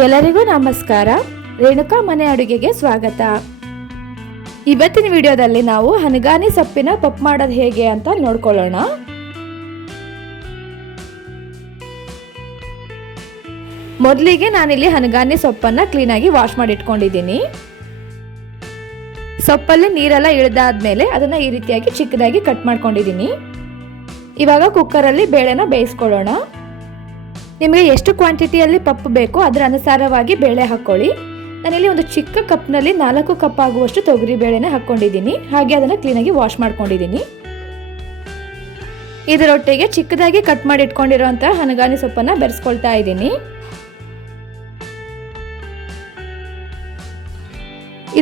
ಎಲ್ಲರಿಗೂ ನಮಸ್ಕಾರ. ರೇಣುಕಾ ಮನೆ ಅಡುಗೆಗೆ ಸ್ವಾಗತ. ಇವತ್ತಿನ ವಿಡಿಯೋದಲ್ಲಿ ನಾವು ಹನಗಾನಿ ಸೊಪ್ಪಿನ ಪಪ್ಪು ಮಾಡೋದು ಹೇಗೆ ಅಂತ ನೋಡ್ಕೊಳ್ಳೋಣ. ಮೊದಲಿಗೆ ನಾನಿಲ್ಲಿ ಹನಗಾನಿ ಸೊಪ್ಪನ್ನು ಕ್ಲೀನಾಗಿ ವಾಶ್ ಮಾಡಿ ಇಟ್ಕೊಂಡಿದ್ದೀನಿ. ಸೊಪ್ಪಲ್ಲಿ ನೀರೆಲ್ಲ ಇಳಿದಾದ್ಮೇಲೆ ಅದನ್ನು ಈ ರೀತಿಯಾಗಿ ಚಿಕ್ಕದಾಗಿ ಕಟ್ ಮಾಡ್ಕೊಂಡಿದ್ದೀನಿ. ಇವಾಗ ಕುಕ್ಕರಲ್ಲಿ ಬೇಳೆನ ಬೇಯಿಸ್ಕೊಳ್ಳೋಣ. ನಿಮಗೆ ಎಷ್ಟು ಕ್ವಾಂಟಿಟಿಯಲ್ಲಿ ಪಪ್ಪು ಬೇಕೋ ಅದರ ಅನುಸಾರವಾಗಿ ಬೇಳೆ ಹಾಕ್ಕೊಳ್ಳಿ. ನಾನಿಲ್ಲಿ ಒಂದು ಚಿಕ್ಕ ಕಪ್ನಲ್ಲಿ 4 ಕಪ್ ಆಗುವಷ್ಟು ತೊಗರಿ ಬೇಳೆನ ಹಾಕ್ಕೊಂಡಿದ್ದೀನಿ. ಹಾಗೆ ಅದನ್ನು ಕ್ಲೀನಾಗಿ ವಾಶ್ ಮಾಡ್ಕೊಂಡಿದ್ದೀನಿ. ಇದರೊಟ್ಟಿಗೆ ಚಿಕ್ಕದಾಗಿ ಕಟ್ ಮಾಡಿ ಇಟ್ಕೊಂಡಿರೋಂಥ ಹನಗಾನಿ ಸೊಪ್ಪನ್ನು ಬೆರೆಸ್ಕೊಳ್ತಾ ಇದ್ದೀನಿ.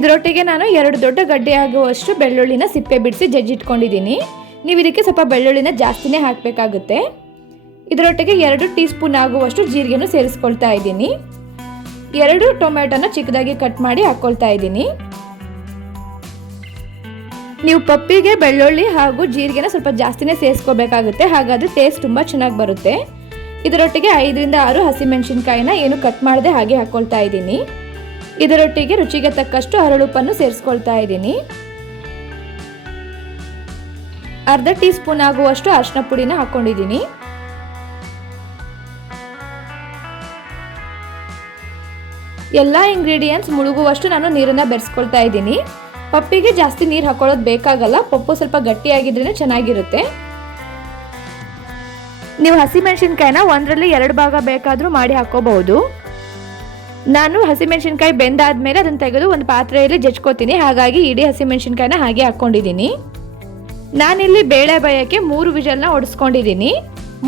ಇದರೊಟ್ಟಿಗೆ ನಾನು 2 ದೊಡ್ಡ ಗಡ್ಡೆ ಆಗುವಷ್ಟು ಬೆಳ್ಳುಳ್ಳಿನ ಸಿಪ್ಪೆ ಬಿಡಿಸಿ ಜಜ್ಜಿಟ್ಕೊಂಡಿದ್ದೀನಿ. ನೀವು ಇದಕ್ಕೆ ಸ್ವಲ್ಪ ಬೆಳ್ಳುಳ್ಳಿನ ಜಾಸ್ತಿನೇ ಹಾಕಬೇಕಾಗುತ್ತೆ. ಇದರೊಟ್ಟಿಗೆ 2 ಟೀ ಸ್ಪೂನ್ ಆಗುವಷ್ಟು ಜೀರಿಗೆನೂ ಸೇರಿಸ್ಕೊಳ್ತಾ ಇದ್ದೀನಿ. 2 ಟೊಮೆಟೊನ ಚಿಕ್ಕದಾಗಿ ಕಟ್ ಮಾಡಿ ಹಾಕ್ಕೊಳ್ತಾ ಇದ್ದೀನಿ. ನೀವು ಪಪ್ಪಿಗೆ ಬೆಳ್ಳುಳ್ಳಿ ಹಾಗೂ ಜೀರಿಗೆನ ಸ್ವಲ್ಪ ಜಾಸ್ತಿನೇ ಸೇರಿಸ್ಕೋಬೇಕಾಗುತ್ತೆ. ಹಾಗಾದರೆ ಟೇಸ್ಟ್ ತುಂಬ ಚೆನ್ನಾಗಿ ಬರುತ್ತೆ. ಇದರೊಟ್ಟಿಗೆ 5 ರಿಂದ 6 ಹಸಿಮೆಣಸಿನ್ಕಾಯಿನ ಏನು ಕಟ್ ಮಾಡದೆ ಹಾಗೆ ಹಾಕ್ಕೊಳ್ತಾ ಇದ್ದೀನಿ. ಇದರೊಟ್ಟಿಗೆ ರುಚಿಗೆ ತಕ್ಕಷ್ಟು ಹರಳುಪ್ಪನ್ನು ಸೇರಿಸ್ಕೊಳ್ತಾ ಇದ್ದೀನಿ. ಅರ್ಧ ಟೀ ಸ್ಪೂನ್ ಆಗುವಷ್ಟು ಅರಿಶಿನ ಪುಡಿನ ಹಾಕ್ಕೊಂಡಿದ್ದೀನಿ. ಎಲ್ಲ ಇಂಗ್ರೀಡಿಯೆಂಟ್ಸ್ ಮುಳುಗುವಷ್ಟು ನಾನು ನೀರನ್ನು ಬೆರೆಸ್ಕೊಳ್ತಾ ಇದ್ದೀನಿ. ಪಪ್ಪಿಗೆ ಜಾಸ್ತಿ ನೀರು ಹಾಕೊಳ್ಳೋದು ಬೇಕಾಗಲ್ಲ. ಪಪ್ಪು ಸ್ವಲ್ಪ ಗಟ್ಟಿಯಾಗಿದ್ರೇ ಚೆನ್ನಾಗಿರುತ್ತೆ. ನೀವು ಹಸಿಮೆಣಸಿನ್ಕಾಯಿನ 1ರಲ್ಲಿ 2 ಭಾಗ ಬೇಕಾದರೂ ಮಾಡಿ ಹಾಕೋಬಹುದು. ನಾನು ಹಸಿಮೆಣಸಿನ್ಕಾಯಿ ಬೆಂದಾದ್ಮೇಲೆ ಅದನ್ನು ತೆಗೆದು ಒಂದು ಪಾತ್ರೆಯಲ್ಲಿ ಜಜ್ಕೋತೀನಿ. ಹಾಗಾಗಿ ಇಡೀ ಹಸಿಮೆಣಸಿನ್ಕಾಯಿನ ಹಾಗೆ ಹಾಕ್ಕೊಂಡಿದ್ದೀನಿ. ನಾನಿಲ್ಲಿ ಬೇಳೆ ಬೇಯಕ್ಕೆ 3 ವಿಷಲ್ನ ಹೊಡಿಸ್ಕೊಂಡಿದ್ದೀನಿ.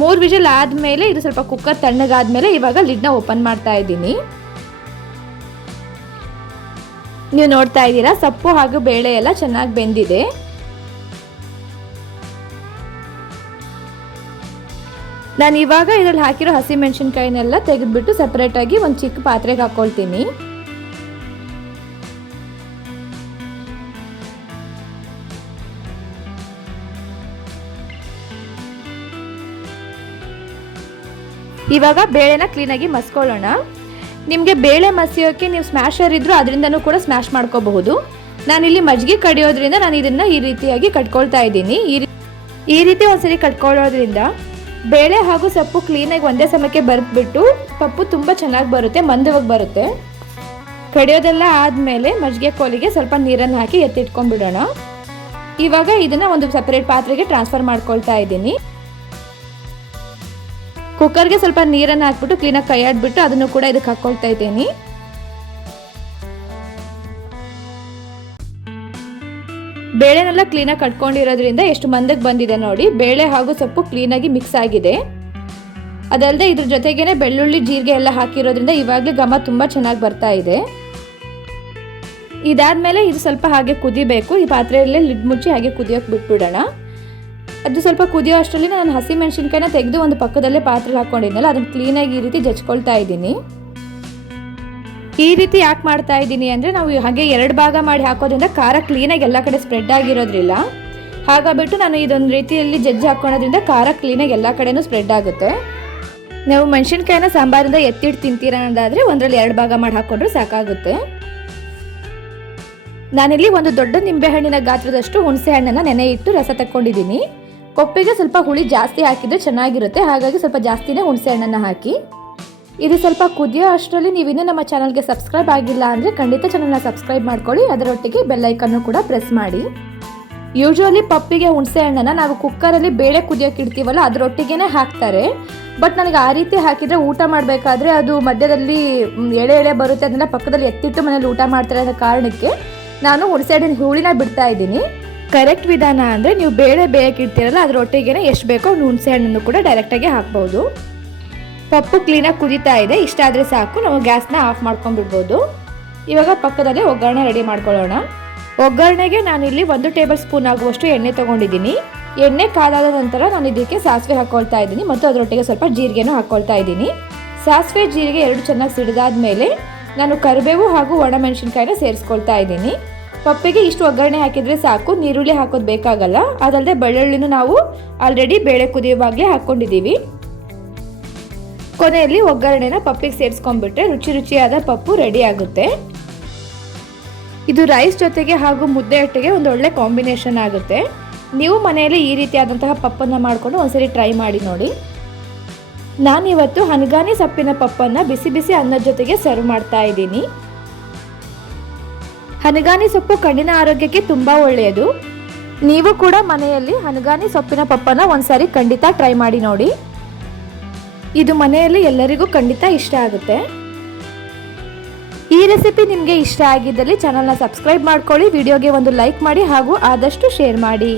3 ವಿಷಲ್ ಆದಮೇಲೆ ಇದು ಸ್ವಲ್ಪ ಕುಕ್ಕರ್ ತಣ್ಣಗಾದ್ಮೇಲೆ ಇವಾಗ ಲಿಡ್ನ ಓಪನ್ ಮಾಡ್ತಾ ಇದ್ದೀನಿ. ನೀವು ನೋಡ್ತಾ ಇದ್ದೀರಾ, ಸೊಪ್ಪು ಹಾಗೂ ಬೇಳೆ ಎಲ್ಲ ಚೆನ್ನಾಗಿ ಬೆಂದಿದೆ. ನಾನು ಇವಾಗ ಇದರಲ್ಲಿ ಹಾಕಿರೋ ಹಸಿಮೆಣಸಿನ್ಕಾಯಿನೆಲ್ಲ ತೆಗೆದುಬಿಟ್ಟು ಸಪ್ರೇಟಾಗಿ ಒಂದು ಚಿಕ್ಕ ಪಾತ್ರೆಗೆ ಹಾಕ್ಕೊಳ್ತೀನಿ. ಇವಾಗ ಬೇಳೆನ ಕ್ಲೀನಾಗಿ ಮಸ್ಕೊಳ್ಳೋಣ. ನಿಮಗೆ ಬೇಳೆ ಮಸಿಯೋಕ್ಕೆ ನೀವು ಸ್ಮ್ಯಾಶರ್ ಇದ್ದರೂ ಅದರಿಂದನೂ ಕೂಡ ಸ್ಮ್ಯಾಶ್ ಮಾಡ್ಕೋಬಹುದು. ನಾನಿಲ್ಲಿ ಮಜ್ಜಿಗೆ ಕಡಿಯೋದ್ರಿಂದ ನಾನು ಇದನ್ನು ಈ ರೀತಿಯಾಗಿ ಕಟ್ಕೊಳ್ತಾ ಇದ್ದೀನಿ. ಈ ರೀತಿ ಒಂದ್ಸರಿ ಕಟ್ಕೊಳ್ಳೋದ್ರಿಂದ ಬೇಳೆ ಹಾಗೂ ಸೊಪ್ಪು ಕ್ಲೀನಾಗಿ ಒಂದೇ ಸಮಯಕ್ಕೆ ಬರೆದ್ಬಿಟ್ಟು ಪಪ್ಪು ತುಂಬ ಚೆನ್ನಾಗಿ ಬರುತ್ತೆ, ಮಂದವಾಗಿ ಬರುತ್ತೆ. ಕಡಿಯೋದೆಲ್ಲ ಆದಮೇಲೆ ಮಜ್ಜಿಗೆ ಕೋಲಿಗೆ ಸ್ವಲ್ಪ ನೀರನ್ನು ಹಾಕಿ ಎತ್ತಿಟ್ಕೊಂಡ್ಬಿಡೋಣ. ಇವಾಗ ಇದನ್ನು ಒಂದು ಸಪರೇಟ್ ಪಾತ್ರೆಗೆ ಟ್ರಾನ್ಸ್ಫರ್ ಮಾಡ್ಕೊಳ್ತಾ ಇದ್ದೀನಿ. ಕುಕ್ಕರ್ಗೆ ಸ್ವಲ್ಪ ನೀರನ್ನು ಹಾಕ್ಬಿಟ್ಟು ಕ್ಲೀನಾಗಿ ಕೈ ಆಡ್ಬಿಟ್ಟು ಅದನ್ನು ಕೂಡ ಇದಕ್ಕೆ ಹಾಕ್ಕೊಳ್ತಾ ಇದ್ದೀನಿ. ಬೇಳೆನೆಲ್ಲ ಕ್ಲೀನಾಗಿ ಕಟ್ಕೊಂಡಿರೋದ್ರಿಂದ ಎಷ್ಟು ಮಂದಕ್ಕೆ ಬಂದಿದೆ ನೋಡಿ. ಬೇಳೆ ಹಾಗೂ ಸೊಪ್ಪು ಕ್ಲೀನಾಗಿ ಮಿಕ್ಸ್ ಆಗಿದೆ. ಅದಲ್ಲದೆ ಇದ್ರ ಜೊತೆಗೇನೆ ಬೆಳ್ಳುಳ್ಳಿ ಜೀರಿಗೆ ಎಲ್ಲ ಹಾಕಿರೋದ್ರಿಂದ ಇವಾಗಲೇ ಘಮ ತುಂಬ ಚೆನ್ನಾಗಿ ಬರ್ತಾ ಇದೆ. ಇದಾದ್ಮೇಲೆ ಇದು ಸ್ವಲ್ಪ ಹಾಗೆ ಕುದಿಬೇಕು. ಈ ಪಾತ್ರೆಯಲ್ಲೇ ಲಿಡ್ ಮುಚ್ಚಿ ಹಾಗೆ ಕುದಿಯೋಕೆ ಬಿಟ್ಬಿಡೋಣ. ಅದು ಸ್ವಲ್ಪ ಕುದಿಯೋ ಅಷ್ಟರಲ್ಲಿ ನಾನು ಹಸಿಮೆಣಸಿನ್ಕಾಯಿನ ತೆಗೆದು ಒಂದು ಪಕ್ಕದಲ್ಲೇ ಪಾತ್ರೆ ಹಾಕ್ಕೊಂಡಿದ್ನಲ್ಲ, ಅದನ್ನು ಕ್ಲೀನಾಗಿ ಈ ರೀತಿ ಜಜ್ಕೊಳ್ತಾ ಇದ್ದೀನಿ. ಈ ರೀತಿ ಯಾಕೆ ಮಾಡ್ತಾ ಇದ್ದೀನಿ ಅಂದರೆ ನಾವು ಹಾಗೆ 2 ಭಾಗ ಮಾಡಿ ಹಾಕೋದ್ರಿಂದ ಖಾರ ಕ್ಲೀನಾಗಿ ಎಲ್ಲ ಕಡೆ ಸ್ಪ್ರೆಡ್ ಆಗಿರೋದ್ರಿಲ್ಲ. ಹಾಗಾಗ್ಬಿಟ್ಟು ನಾನು ಇದೊಂದು ರೀತಿಯಲ್ಲಿ ಜಜ್ಜಿ ಹಾಕ್ಕೊಳೋದ್ರಿಂದ ಖಾರ ಕ್ಲೀನಾಗಿ ಎಲ್ಲ ಕಡೆನೂ ಸ್ಪ್ರೆಡ್ ಆಗುತ್ತೆ. ನಾವು ಮೆಣಸಿನ್ಕಾಯಿನ ಸಾಂಬಾರಿಂದ ಎತ್ತಿಟ್ಟು ತಿಂತೀರ ಅನ್ನೋದಾದರೆ 1ರಲ್ಲಿ 2 ಭಾಗ ಮಾಡಿ ಹಾಕ್ಕೊಂಡ್ರೆ ಸಾಕಾಗುತ್ತೆ. ನಾನಿಲ್ಲಿ ಒಂದು ದೊಡ್ಡ ನಿಂಬೆಹಣ್ಣಿನ ಗಾತ್ರದಷ್ಟು ಹುಣಸೆ ಹಣ್ಣನ್ನು ನೆನೆ ಇಟ್ಟು ರಸ ತಕ್ಕೊಂಡಿದ್ದೀನಿ. ಪಪ್ಪಿಗೆ ಸ್ವಲ್ಪ ಹುಳಿ ಜಾಸ್ತಿ ಹಾಕಿದರೆ ಚೆನ್ನಾಗಿರುತ್ತೆ. ಹಾಗಾಗಿ ಸ್ವಲ್ಪ ಜಾಸ್ತಿನೇ ಹುಣಸೆ ಹಣ್ಣನ್ನು ಹಾಕಿ ಇದು ಸ್ವಲ್ಪ ಕುದಿಯೋ ಅಷ್ಟರಲ್ಲಿ ನೀವು ಇನ್ನೂ ನಮ್ಮ ಚಾನಲ್ಗೆ ಸಬ್ಸ್ಕ್ರೈಬ್ ಆಗಿಲ್ಲ ಅಂದರೆ ಖಂಡಿತ ಚಾನಲ್ನ ಸಬ್ಸ್ಕ್ರೈಬ್ ಮಾಡ್ಕೊಳ್ಳಿ. ಅದರೊಟ್ಟಿಗೆ ಬೆಲ್ ಐಕನ್ನು ಕೂಡ ಪ್ರೆಸ್ ಮಾಡಿ. ಯೂಶ್ವಲಿ ಪಪ್ಪಿಗೆ ಹುಣಸೆ ಹಣ್ಣನ್ನು ನಾವು ಕುಕ್ಕರಲ್ಲಿ ಬೇಳೆ ಕುದಿಯೋಕೆ ಇಡ್ತೀವಲ್ಲ ಅದರೊಟ್ಟಿಗೆ ಹಾಕ್ತಾರೆ. ಬಟ್ ನನಗೆ ಆ ರೀತಿ ಹಾಕಿದರೆ ಊಟ ಮಾಡಬೇಕಾದ್ರೆ ಅದು ಮಧ್ಯದಲ್ಲಿ ಎಳೆ ಬರುತ್ತೆ. ಅದನ್ನೆಲ್ಲ ಪಕ್ಕದಲ್ಲಿ ಎತ್ತಿಟ್ಟು ಮನೇಲಿ ಊಟ ಮಾಡ್ತಾರೆ ಅನ್ನೋ ಕಾರಣಕ್ಕೆ ನಾನು ಹುಣಸೆ ಹಣ್ಣಿನ ಹುಳಿನ ಬಿಡ್ತಾ ಇದ್ದೀನಿ. ಕರೆಕ್ಟ್ ವಿಧಾನ ಅಂದರೆ ನೀವು ಬೇಳೆ ಬೇಯಕ್ಕೆ ಇಡ್ತೀರಲ್ಲ ಅದರೊಟ್ಟಿಗೆ ಎಷ್ಟು ಬೇಕೋ ಹುಣಸೆ ಹಣ್ಣನ್ನು ಕೂಡ ಡೈರೆಕ್ಟಾಗಿ ಹಾಕ್ಬೋದು. ಪಪ್ಪು ಕ್ಲೀನಾಗಿ ಕುದೀತಾ ಇದೆ. ಇಷ್ಟ ಆದರೆ ಸಾಕು, ನಾವು ಗ್ಯಾಸ್ನ ಆಫ್ ಮಾಡ್ಕೊಂಡ್ಬಿಡ್ಬೋದು. ಇವಾಗ ಪಕ್ಕದಲ್ಲೇ ಒಗ್ಗರಣೆ ರೆಡಿ ಮಾಡ್ಕೊಳ್ಳೋಣ. ಒಗ್ಗರಣೆಗೆ ನಾನಿಲ್ಲಿ 1 ಟೇಬಲ್ ಸ್ಪೂನ್ ಆಗುವಷ್ಟು ಎಣ್ಣೆ ತೊಗೊಂಡಿದ್ದೀನಿ. ಎಣ್ಣೆ ಕಾದಾದ ನಂತರ ನಾನು ಇದಕ್ಕೆ ಸಾಸಿವೆ ಹಾಕ್ಕೊಳ್ತಾ ಇದ್ದೀನಿ ಮತ್ತು ಅದರೊಟ್ಟಿಗೆ ಸ್ವಲ್ಪ ಜೀರಿಗೆನೂ ಹಾಕ್ಕೊಳ್ತಾ ಇದ್ದೀನಿ. ಸಾಸಿವೆ ಜೀರಿಗೆ 2 ಚೆನ್ನಾಗಿ ಸಿಡಿದಾದ್ಮೇಲೆ ನಾನು ಕರಿಬೇವು ಹಾಗೂ ಒಣಮೆಣಸಿನ್ಕಾಯಿನ ಸೇರಿಸ್ಕೊಳ್ತಾ ಇದ್ದೀನಿ. ಪಪ್ಪಿಗೆ ಇಷ್ಟು ಒಗ್ಗರಣೆ ಹಾಕಿದರೆ ಸಾಕು, ನೀರುಳ್ಳಿ ಹಾಕೋದು ಬೇಕಾಗಲ್ಲ. ಅದಲ್ಲದೆ ಬೆಳ್ಳುಳ್ಳಿನೂ ನಾವು ಆಲ್ರೆಡಿ ಬೇಳೆ ಕುದಿಯುವಾಗಲೇ ಹಾಕ್ಕೊಂಡಿದ್ದೀವಿ. ಕೊನೆಯಲ್ಲಿ ಒಗ್ಗರಣೆನ ಪಪ್ಪಿಗೆ ಸೇರಿಸ್ಕೊಂಡ್ಬಿಟ್ರೆ ರುಚಿಯಾದ ಪಪ್ಪು ರೆಡಿ ಆಗುತ್ತೆ. ಇದು ರೈಸ್ ಜೊತೆಗೆ ಹಾಗೂ ಮುದ್ದೆ ಒಟ್ಟಿಗೆ ಒಂದು ಒಳ್ಳೆ ಕಾಂಬಿನೇಷನ್ ಆಗುತ್ತೆ. ನೀವು ಮನೆಯಲ್ಲಿ ಈ ರೀತಿಯಾದಂತಹ ಪಪ್ಪನ್ನು ಮಾಡಿಕೊಂಡು ಒಂದ್ಸರಿ ಟ್ರೈ ಮಾಡಿ ನೋಡಿ. ನಾನಿವತ್ತು ಹನಗಾನಿ ಸೊಪ್ಪಿನ ಪಪ್ಪನ್ನು ಬಿಸಿ ಬಿಸಿ ಅನ್ನದ ಜೊತೆಗೆ ಸರ್ವ್ ಮಾಡ್ತಾ ಇದ್ದೀನಿ. ಹನಗಾನಿ ಸೊಪ್ಪು ಕಣ್ಣಿನ ಆರೋಗ್ಯಕ್ಕೆ ತುಂಬ ಒಳ್ಳೆಯದು. ನೀವು ಕೂಡ ಮನೆಯಲ್ಲಿ ಹನಗಾನಿ ಸೊಪ್ಪಿನ ಪಪ್ಪನ್ನು ಒಂದ್ಸಾರಿ ಖಂಡಿತ ಟ್ರೈ ಮಾಡಿ ನೋಡಿ. ಇದು ಮನೆಯಲ್ಲಿ ಎಲ್ಲರಿಗೂ ಖಂಡಿತ ಇಷ್ಟ ಆಗುತ್ತೆ. ಈ ರೆಸಿಪಿ ನಿಮಗೆ ಇಷ್ಟ ಆಗಿದ್ದಲ್ಲಿ ಚಾನಲ್ನ ಸಬ್ಸ್ಕ್ರೈಬ್ ಮಾಡ್ಕೊಳ್ಳಿ, ವಿಡಿಯೋಗೆ ಒಂದು ಲೈಕ್ ಮಾಡಿ ಹಾಗೂ ಆದಷ್ಟು ಶೇರ್ ಮಾಡಿ.